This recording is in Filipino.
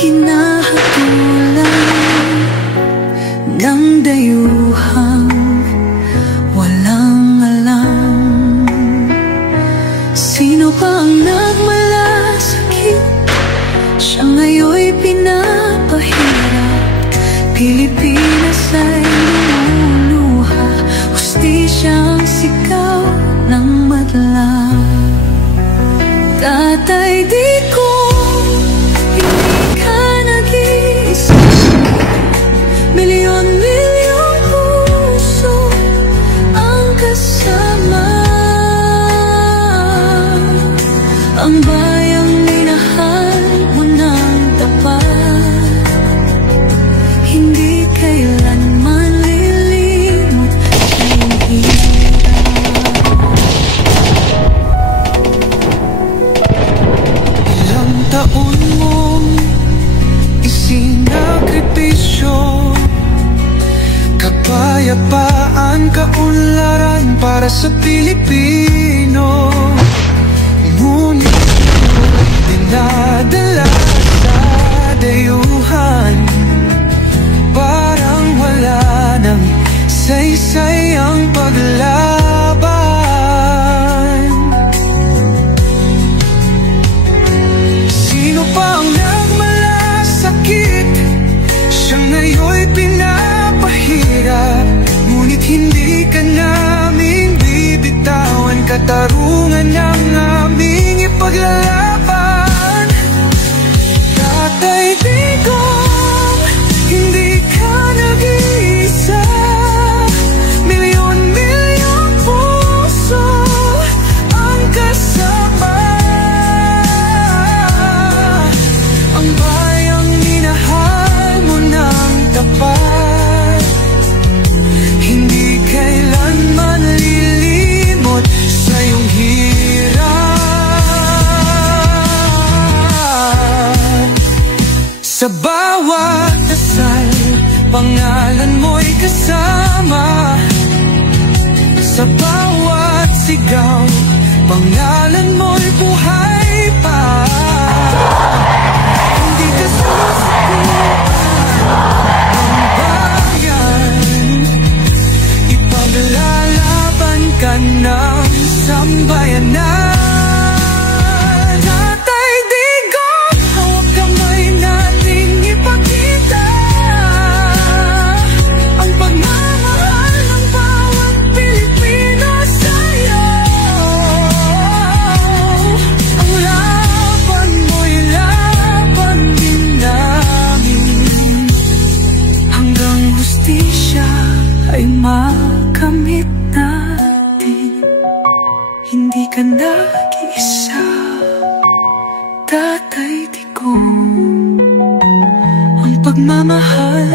hinahatulan ng dayuhang walang alam. Sino pa ang nagmalasakit? Siya ngayon'y pinapahirap. Pilipinas ay lumuluha, hustisyang sigaw ng madla. Tatay, di ko hindi ka nag-iisa. Milyon-milyong puso ang kasama. Ang bayang minahal mo ng tapat, hindi kailanman lilimot sa iyong hirap. Ilang taon mong isinakripisyo, kapayapaan, kaunlaran para sa Pilipino. Ngunit dinadala sa dayuhan, parang wala nang saysay ang paglaban. Sino pa ang nagmalasakit? Siya ngayon'y pinapahirap. Ngunit hindi ka naming bibitawan, katarungan ng aming ipaglalaban. Tatay, Digong, hindi ka nag-iisa. Milyon-milyong puso ang kasama. Ang bayang minahal mo ng tapat, hindi kailanman lilimot sa iyong hirap. Sa bawat dasal, pangalan mo'y kasama. Sa bawat sigaw, pangalan mo'y buhay pa. Hindi ka susukuan ng bayan, ipaglalaban ka ng sambayanan. Tatay Digong, hawak kamay nating ipakita ang pagmamahal ng bawat Pilipino sa'yo. Ang laban mo'y laban din namin, hanggang hustisya ay makamit natin. Hindi ka nag-iisa, Tatay Digong. Ang pagmamahal